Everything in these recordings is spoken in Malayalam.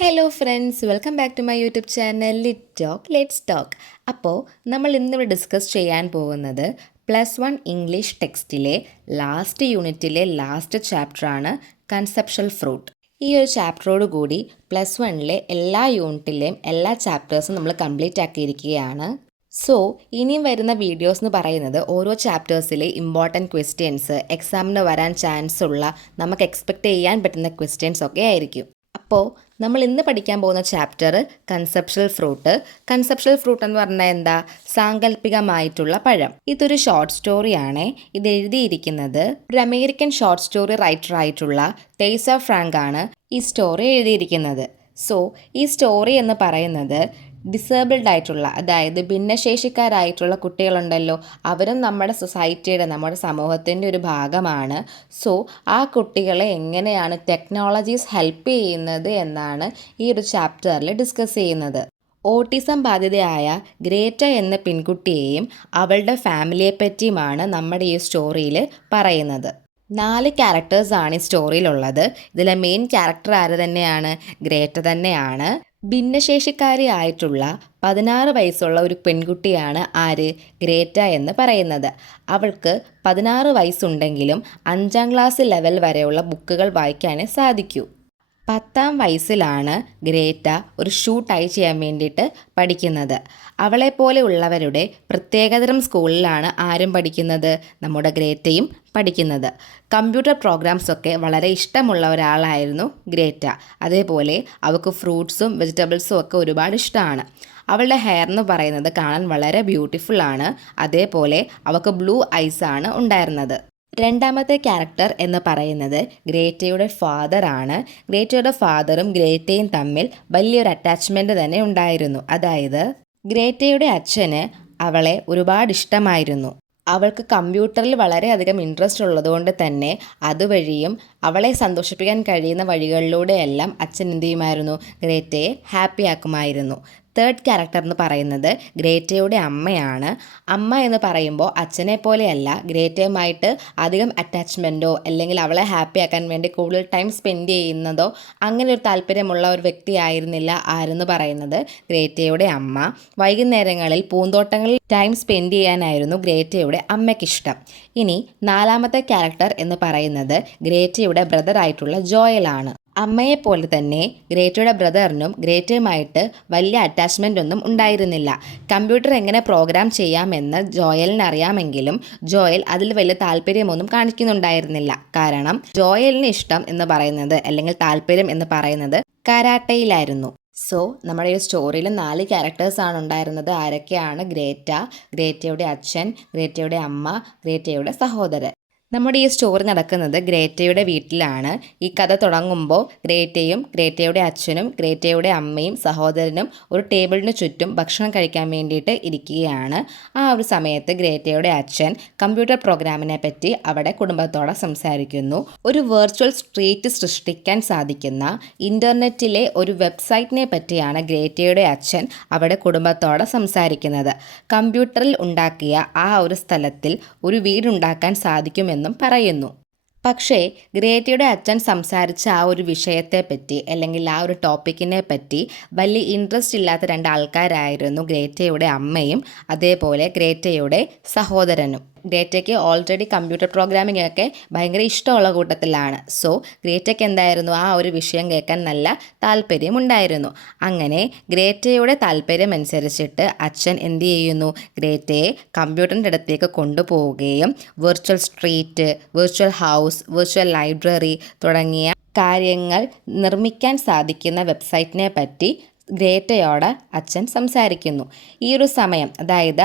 Hello friends, welcome back to my YouTube channel let's talk. അപ്പോൾ നമ്മൾ ഇന്നിവിടെ ഡിസ്കസ് ചെയ്യാൻ പോകുന്നത് +1 ഇംഗ്ലീഷ് ടെക്സ്റ്റിലെ ലാസ്റ്റ് യൂണിറ്റിലെ ലാസ്റ്റ് ചാപ്റ്ററാണ് കൺസെപ്ച്വൽ ഫ്രൂട്ട്. ഈ ഒരു ചാപ്റ്ററോട് കൂടി +1ലെ എല്ലാ യൂണിറ്റിലെയും എല്ലാ ചാപ്റ്റേഴ്സും നമ്മൾ കംപ്ലീറ്റ് ആക്കിയിരിക്കുകയാണ്. സോ ഇനിയും വരുന്ന വീഡിയോസ് എന്ന് പറയുന്നത് ഓരോ ചാപ്റ്റേഴ്സിലെ ഇമ്പോർട്ടൻറ്റ് ക്വസ്റ്റ്യൻസ്, എക്സാമിന് വരാൻ ചാൻസ് ഉള്ള നമുക്ക് എക്സ്പെക്റ്റ് ചെയ്യാൻ പറ്റുന്ന ക്വസ്റ്റ്യൻസ് ഒക്കെ ആയിരിക്കും. അപ്പോൾ നമ്മൾ ഇന്ന് പഠിക്കാൻ പോകുന്ന ചാപ്റ്റർ കൺസെപ്ച്വൽ ഫ്രൂട്ട് എന്ന് പറഞ്ഞാൽ എന്താ? സാങ്കല്പികമായിട്ടുള്ള പഴം. ഇതൊരു ഷോർട്ട് സ്റ്റോറിയാണ്. ഇത് എഴുതിയിരിക്കുന്നത് ഒരു അമേരിക്കൻ ഷോർട്ട് സ്റ്റോറി റൈറ്റർ ആയിട്ടുള്ള തേസ ഫ്രാങ്ക് ആണ് ഈ സ്റ്റോറി എഴുതിയിരിക്കുന്നത്. സോ ഈ സ്റ്റോറി എന്ന് പറയുന്നത് ഡിസേബിൾഡ് ആയിട്ടുള്ള, അതായത് ഭിന്നശേഷിക്കാരായിട്ടുള്ള കുട്ടികളുണ്ടല്ലോ, അവരും നമ്മുടെ സൊസൈറ്റിയുടെ, നമ്മുടെ സമൂഹത്തിൻ്റെ ഒരു ഭാഗമാണ്. സോ ആ കുട്ടികളെ എങ്ങനെയാണ് ടെക്നോളജീസ് ഹെൽപ്പ് ചെയ്യുന്നത് എന്നാണ് ഈ ഒരു ചാപ്റ്ററിൽ ഡിസ്കസ് ചെയ്യുന്നത്. ഓട്ടിസം ബാധിതയായ ഗ്രേറ്റ എന്ന പെൺകുട്ടിയെയും അവളുടെ ഫാമിലിയെ പറ്റിയുമാണ് നമ്മുടെ ഈ സ്റ്റോറിയിൽ പറയുന്നത്. 4 ക്യാരക്ടേഴ്സാണ് ഈ സ്റ്റോറിയിലുള്ളത്. ഇതിലെ മെയിൻ ക്യാരക്ടർ ആര് തന്നെയാണ്? ഗ്രേറ്റ തന്നെയാണ്. ഭിന്നശേഷിക്കാരിയായിട്ടുള്ള 16 വയസ്സുള്ള ഒരു പെൺകുട്ടിയാണ് ആര്? ഗ്രേറ്റ എന്ന് പറയുന്നത്. അവൾക്ക് 16 വയസ്സുണ്ടെങ്കിലും 5ാം ക്ലാസ് ലെവൽ വരെയുള്ള ബുക്കുകൾ വായിക്കാനേ സാധിക്കൂ. 10ാം വയസ്സിലാണ് ഗ്രേറ്റ ഒരു ഷൂ ടൈ ചെയ്യാൻ വേണ്ടിയിട്ട് പഠിക്കുന്നത്. അവളെപ്പോലെ ഉള്ളവരുടെ പ്രത്യേകതരം സ്കൂളിലാണ് ആരും പഠിക്കുന്നത്? നമ്മുടെ ഗ്രേറ്റയും പഠിക്കുന്നത്. കമ്പ്യൂട്ടർ പ്രോഗ്രാംസൊക്കെ വളരെ ഇഷ്ടമുള്ള ഒരാളായിരുന്നു ഗ്രേറ്റ. അതേപോലെ അവൾക്ക് ഫ്രൂട്ട്സും വെജിറ്റബിൾസും ഒക്കെ ഒരുപാട് ഇഷ്ടമാണ്. അവളുടെ ഹെയർ എന്ന് പറയുന്നത് കാണാൻ വളരെ ബ്യൂട്ടിഫുൾ ആണ്. അതേപോലെ അവൾക്ക് ബ്ലൂ ഐസ് ആണ് ഉണ്ടായിരുന്നത്. രണ്ടാമത്തെ ക്യാരക്ടർ എന്ന് പറയുന്നത് ഗ്രേറ്റയുടെ ഫാദറാണ്. ഗ്രേറ്റയുടെ ഫാദറും ഗ്രേറ്റയും തമ്മിൽ വലിയൊരു അറ്റാച്ച്മെൻറ്റ് തന്നെ ഉണ്ടായിരുന്നു. അതായത് ഗ്രേറ്റയുടെ അച്ഛന് അവളെ ഒരുപാട് ഇഷ്ടമായിരുന്നു. അവൾക്ക് കമ്പ്യൂട്ടറിൽ വളരെയധികം ഇൻട്രസ്റ്റ് ഉള്ളതുകൊണ്ട് തന്നെ അതുവഴിയും അവളെ സന്തോഷിപ്പിക്കാൻ കഴിയുന്ന വഴികളിലൂടെയെല്ലാം അച്ഛൻ എന്ത് ചെയ്യുമായിരുന്നു? ഗ്രേറ്റയെ ഹാപ്പി ആക്കുമായിരുന്നു. തേർഡ് ക്യാരക്ടർ എന്ന് പറയുന്നത് ഗ്രേറ്റയുടെ അമ്മയാണ്. അമ്മ എന്ന് പറയുമ്പോൾ അച്ഛനെ പോലെയല്ല ഗ്രേറ്റയുമായിട്ട് അധികം അറ്റാച്ച്മെൻറ്റോ അല്ലെങ്കിൽ അവളെ ഹാപ്പി ആക്കാൻ വേണ്ടി കൂടുതൽ ടൈം സ്പെൻഡ് ചെയ്യുന്നതോ അങ്ങനെ ഒരു താല്പര്യമുള്ള ഒരു വ്യക്തിയായിരുന്നില്ല ആരെന്ന് പറയുന്നത് ഗ്രേറ്റയുടെ അമ്മ. വൈകുന്നേരങ്ങളിൽ പൂന്തോട്ടങ്ങളിൽ ടൈം സ്പെൻഡ് ചെയ്യാനായിരുന്നു ഗ്രേറ്റയുടെ അമ്മയ്ക്കിഷ്ടം. ഇനി 4ാമത്തെ ക്യാരക്ടർ എന്ന് പറയുന്നത് ഗ്രേറ്റയുടെ ബ്രദറായിട്ടുള്ള ജോയലാണ്. അമ്മയെപ്പോലെ തന്നെ ഗ്രേറ്റയുടെ ബ്രദറിനും ഗ്രേറ്റയുമായിട്ട് വലിയ അറ്റാച്ച്മെൻ്റ് ഒന്നും ഉണ്ടായിരുന്നില്ല. കമ്പ്യൂട്ടർ എങ്ങനെ പ്രോഗ്രാം ചെയ്യാമെന്ന് ജോയലിന് അറിയാമെങ്കിലും ജോയൽ അതിൽ വലിയ താല്പര്യമൊന്നും കാണിക്കുന്നുണ്ടായിരുന്നില്ല. കാരണം ജോയലിന് ഇഷ്ടം എന്ന് പറയുന്നത് അല്ലെങ്കിൽ താല്പര്യം എന്ന് പറയുന്നത് കരാട്ടയിലായിരുന്നു. സോ നമ്മുടെ ഈ സ്റ്റോറിയിൽ 4 ക്യാരക്ടേഴ്സാണ് ഉണ്ടായിരുന്നത്. ആരൊക്കെയാണ്? ഗ്രേറ്റ, ഗ്രേറ്റയുടെ അച്ഛൻ, ഗ്രേറ്റയുടെ അമ്മ, ഗ്രേറ്റയുടെ സഹോദരൻ. നമ്മുടെ ഈ സ്റ്റോറി നടക്കുന്നത് ഗ്രേറ്റയുടെ വീട്ടിലാണ്. ഈ കഥ തുടങ്ങുമ്പോൾ ഗ്രേറ്റയും ഗ്രേറ്റയുടെ അച്ഛനും ഗ്രേറ്റയുടെ അമ്മയും സഹോദരനും ഒരു ടേബിളിന് ചുറ്റും ഭക്ഷണം കഴിക്കാൻ വേണ്ടിയിട്ട് ഇരിക്കുകയാണ്. ആ ഒരു സമയത്ത് ഗ്രേറ്റയുടെ അച്ഛൻ കമ്പ്യൂട്ടർ പ്രോഗ്രാമിനെ പറ്റി അവിടെ കുടുംബത്തോടെ സംസാരിക്കുന്നു. ഒരു വെർച്വൽ സ്ട്രീറ്റ് സൃഷ്ടിക്കാൻ സാധിക്കുന്ന ഇൻ്റർനെറ്റിലെ ഒരു വെബ്സൈറ്റിനെ പറ്റിയാണ് ഗ്രേറ്റയുടെ അച്ഛൻ അവിടെ കുടുംബത്തോടെ സംസാരിക്കുന്നത്. കമ്പ്യൂട്ടറിൽ ഉണ്ടാക്കിയ ആ ഒരു സ്ഥലത്തിൽ ഒരു വീടുണ്ടാക്കാൻ സാധിക്കുമെന്നും പറയുന്നു. പക്ഷേ ഗ്രേറ്റയുടെ അച്ഛൻ സംസാരിച്ച ആ ഒരു വിഷയത്തെപ്പറ്റി അല്ലെങ്കിൽ ആ ഒരു ടോപ്പിക്കിനെ പറ്റി വലിയ ഇൻട്രസ്റ്റ് ഇല്ലാത്ത 2 ആൾക്കാരായിരുന്നു ഗ്രേറ്റയുടെ അമ്മയും അതേപോലെ ഗ്രേറ്റയുടെ സഹോദരനും. ഗ്രേറ്റയ്ക്ക് ഓൾറെഡി കമ്പ്യൂട്ടർ പ്രോഗ്രാമിംഗ് ഒക്കെ ഭയങ്കര ഇഷ്ടമുള്ള കൂട്ടത്തിലാണ്. സോ ഗ്രേറ്റയ്ക്ക് എന്തായിരുന്നു? ആ ഒരു വിഷയം കേൾക്കാൻ നല്ല താല്പര്യമുണ്ടായിരുന്നു. അങ്ങനെ ഗ്രേറ്റയുടെ താല്പര്യം അനുസരിച്ചിട്ട് അച്ഛൻ എന്ത് ചെയ്യുന്നു? ഗ്രേറ്റയെ കമ്പ്യൂട്ടറിൻ്റെ അടുത്തേക്ക് കൊണ്ടുപോവുകയും virtual street, virtual house, virtual library തുടങ്ങിയ കാര്യങ്ങൾ നിർമ്മിക്കാൻ സാധിക്കുന്ന വെബ്സൈറ്റിനെ പറ്റി ഗ്രേറ്റയോട് അച്ഛൻ സംസാരിക്കുന്നു. ഈ ഒരു സമയം, അതായത്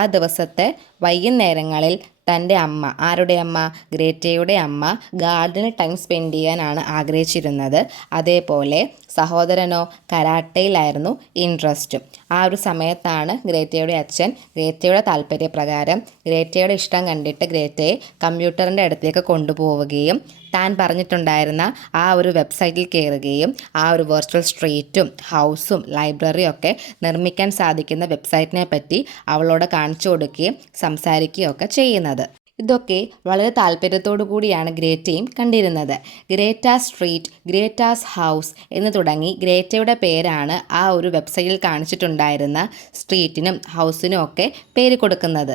ആ ദിവസത്തെ വൈകുന്നേരങ്ങളിൽ തൻ്റെ അമ്മ, ആരുടെ അമ്മ? ഗ്രേറ്റയുടെ അമ്മ ഗാർഡനിൽ ടൈം സ്പെൻഡ് ചെയ്യാനാണ് ആഗ്രഹിച്ചിരുന്നത്. അതേപോലെ സഹോദരനോ കരാട്ടയിലായിരുന്നു ഇൻട്രസ്റ്റും. ആ ഒരു സമയത്താണ് ഗ്രേറ്റയുടെ അച്ഛൻ ഗ്രേറ്റയുടെ താല്പര്യപ്രകാരം ഗ്രേറ്റയുടെ ഇഷ്ടം കണ്ടിട്ട് ഗ്രേറ്റയെ കമ്പ്യൂട്ടറിൻ്റെ അടുത്തേക്ക് കൊണ്ടുപോവുകയും താൻ പറഞ്ഞിട്ടുണ്ടായിരുന്ന ആ ഒരു വെബ്സൈറ്റിൽ കയറുകയും ആ ഒരു വെർച്വൽ സ്ട്രീറ്റും ഹൗസും ലൈബ്രറിയും ഒക്കെ നിർമ്മിക്കാൻ സാധിക്കുന്ന വെബ്സൈറ്റിനെ പറ്റി അവളോട് കാണിച്ചു കൊടുക്കുകയും സംസാരിക്കുകയും ഒക്കെ ചെയ്യുന്നത്. ഇതൊക്കെ വളരെ താല്പര്യത്തോടു കൂടിയാണ് ഗ്രേറ്റയും കണ്ടിരുന്നത്. ഗ്രേറ്റ സ്ട്രീറ്റ്, ഗ്രേറ്റാസ് ഹൗസ് എന്ന് തുടങ്ങി ഗ്രേറ്റയുടെ പേരാണ് ആ ഒരു വെബ്സൈറ്റിൽ കാണിച്ചിട്ടുണ്ടായിരുന്ന സ്ട്രീറ്റിനും ഹൗസിനും ഒക്കെ പേര് കൊടുക്കുന്നത്.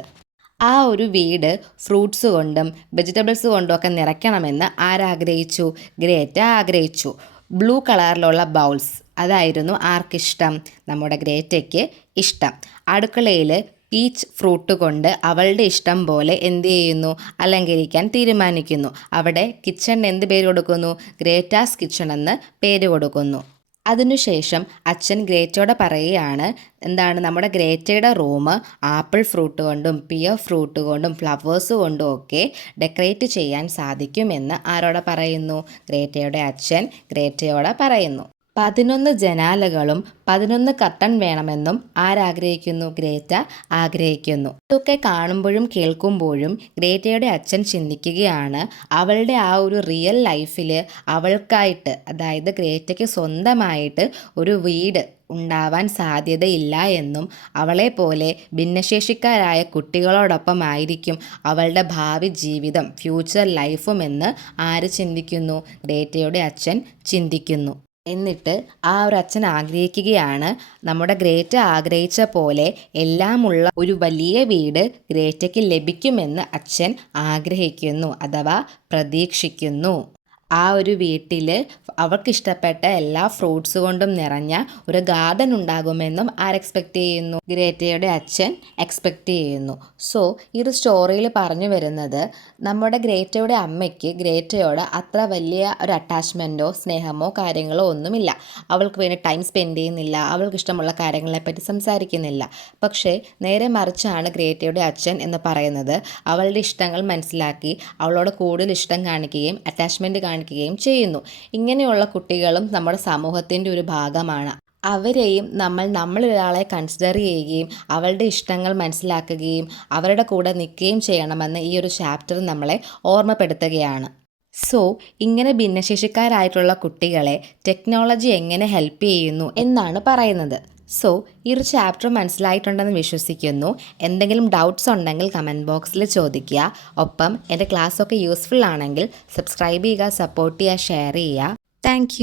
ആ ഒരു വീട് ഫ്രൂട്ട്സ് കൊണ്ടും വെജിറ്റബിൾസ് കൊണ്ടും ഒക്കെ നിറയ്ക്കണമെന്ന് ആരാഗ്രഹിച്ചു? ഗ്രേറ്റ ആഗ്രഹിച്ചു. ബ്ലൂ കളറിലുള്ള ബൗൾസ്, അതായിരുന്നു ആർക്കിഷ്ടം? നമ്മുടെ ഗ്രേറ്റയ്ക്ക് ഇഷ്ടം. അടുക്കളയിൽ പീച്ച് ഫ്രൂട്ട് കൊണ്ട് അവളുടെ ഇഷ്ടം പോലെ എന്ത് ചെയ്യുന്നു? അലങ്കരിക്കാൻ തീരുമാനിക്കുന്നു. അവിടെ കിച്ചണിന് എന്ത് പേര് കൊടുക്കുന്നു? ഗ്രേറ്റാസ് കിച്ചൺ എന്ന് പേര് കൊടുക്കുന്നു. അതിനുശേഷം അച്ഛൻ ഗ്രേറ്റയോട് പറയുകയാണ്, എന്താണ്, നമ്മുടെ ഗ്രേറ്റയുടെ റൂം ആപ്പിൾ ഫ്രൂട്ട് കൊണ്ടും പിയർ ഫ്രൂട്ട് കൊണ്ടും ഫ്ലവേഴ്സ് കൊണ്ടും ഒക്കെ ഡെക്കറേറ്റ് ചെയ്യാൻ സാധിക്കുമെന്ന് ആരോട് പറയുന്നു? ഗ്രേറ്റയുടെ അച്ഛൻ ഗ്രേറ്റയോട് പറയുന്നു. 11 ജനാലകളും 11 കർട്ടൻ വേണമെന്നും ആരാഗ്രഹിക്കുന്നു? ഗ്രേറ്റ ആഗ്രഹിക്കുന്നു. ഇതൊക്കെ കാണുമ്പോഴും കേൾക്കുമ്പോഴും ഗ്രേറ്റയുടെ അച്ഛൻ ചിന്തിക്കുകയാണ്, അവളുടെ ആ ഒരു റിയൽ ലൈഫിൽ അവൾക്കായിട്ട്, അതായത് ഗ്രേറ്റയ്ക്ക് സ്വന്തമായിട്ട് ഒരു വീട് ഉണ്ടാവാൻ സാധ്യതയില്ല എന്നും അവളെ പോലെ ഭിന്നശേഷിക്കാരായ കുട്ടികളോടൊപ്പമായിരിക്കും അവളുടെ ഭാവി ജീവിതം, ഫ്യൂച്ചർ ലൈഫുമെന്ന് ആര് ചിന്തിക്കുന്നു? ഗ്രേറ്റയുടെ അച്ഛൻ ചിന്തിക്കുന്നു. എന്നിട്ട് ആ ഒരു അച്ഛൻ ആഗ്രഹിക്കുകയാണ്, നമ്മുടെ ഗ്രേറ്റ ആഗ്രഹിച്ച പോലെ എല്ലാമുള്ള ഒരു വലിയ വീട് ഗ്രേറ്റയ്ക്ക് ലഭിക്കുമെന്ന് അച്ഛൻ ആഗ്രഹിക്കുന്നു, അഥവാ പ്രതീക്ഷിക്കുന്നു. ആ ഒരു വീട്ടിൽ അവൾക്കിഷ്ടപ്പെട്ട എല്ലാ ഫ്രൂട്ട്സ് കൊണ്ടും നിറഞ്ഞ ഒരു ഗാർഡൻ ഉണ്ടാകുമെന്നും എക്സ്പെക്റ്റ് ചെയ്യുന്നു? ഗ്രേറ്റയുടെ അച്ഛൻ എക്സ്പെക്റ്റ് ചെയ്യുന്നു. സോ ഈ ഒരു സ്റ്റോറിയിൽ പറഞ്ഞു വരുന്നത്, നമ്മുടെ ഗ്രേറ്റയുടെ അമ്മയ്ക്ക് ഗ്രേറ്റയോട് അത്ര വലിയ ഒരു അറ്റാച്ച്മെൻറ്റോ സ്നേഹമോ കാര്യങ്ങളോ ഒന്നുമില്ല. അവൾക്ക് വേണ്ടി ടൈം സ്പെൻഡ് ചെയ്യുന്നില്ല, അവൾക്ക് ഇഷ്ടമുള്ള കാര്യങ്ങളെപ്പറ്റി സംസാരിക്കുന്നില്ല. പക്ഷേ നേരെ മറിച്ചാണ് ഗ്രേറ്റയുടെ അച്ഛൻ എന്ന് പറയുന്നത്. അവളുടെ ഇഷ്ടങ്ങൾ മനസ്സിലാക്കി അവളോട് കൂടുതൽ ഇഷ്ടം കാണിക്കുകയും അറ്റാച്ച്മെൻറ്റ് കാണിക്കുകയും ചെയ്യുന്നു. ഇങ്ങനെയുള്ള കുട്ടികളും നമ്മുടെ സമൂഹത്തിൻ്റെ ഒരു ഭാഗമാണ്. അവരെയും നമ്മളൊരാളെ കൺസിഡർ ചെയ്യുകയും അവളുടെ ഇഷ്ടങ്ങൾ മനസ്സിലാക്കുകയും അവരുടെ കൂടെ നിൽക്കുകയും ചെയ്യണമെന്ന് ഈ ഒരു ചാപ്റ്റർ നമ്മളെ ഓർമ്മപ്പെടുത്തുകയാണ്. സോ ഇങ്ങനെ ഭിന്നശേഷിക്കാരായിട്ടുള്ള കുട്ടികളെ ടെക്നോളജി എങ്ങനെ ഹെൽപ്പ് ചെയ്യുന്നു എന്നാണ് പറയുന്നത്. സോ ഈ ഒരു ചാപ്റ്റർ മനസ്സിലായിട്ടുണ്ടെന്ന് വിശ്വസിക്കുന്നു. എന്തെങ്കിലും ഡൗട്ട്സ് ഉണ്ടെങ്കിൽ കമൻറ്റ് ബോക്സിൽ ചോദിക്കുക. ഒപ്പം എൻ്റെ ക്ലാസ്സൊക്കെ യൂസ്ഫുൾ ആണെങ്കിൽ സബ്സ്ക്രൈബ് ചെയ്യുക, സപ്പോർട്ട് ചെയ്യുക, ഷെയർ ചെയ്യുക. താങ്ക്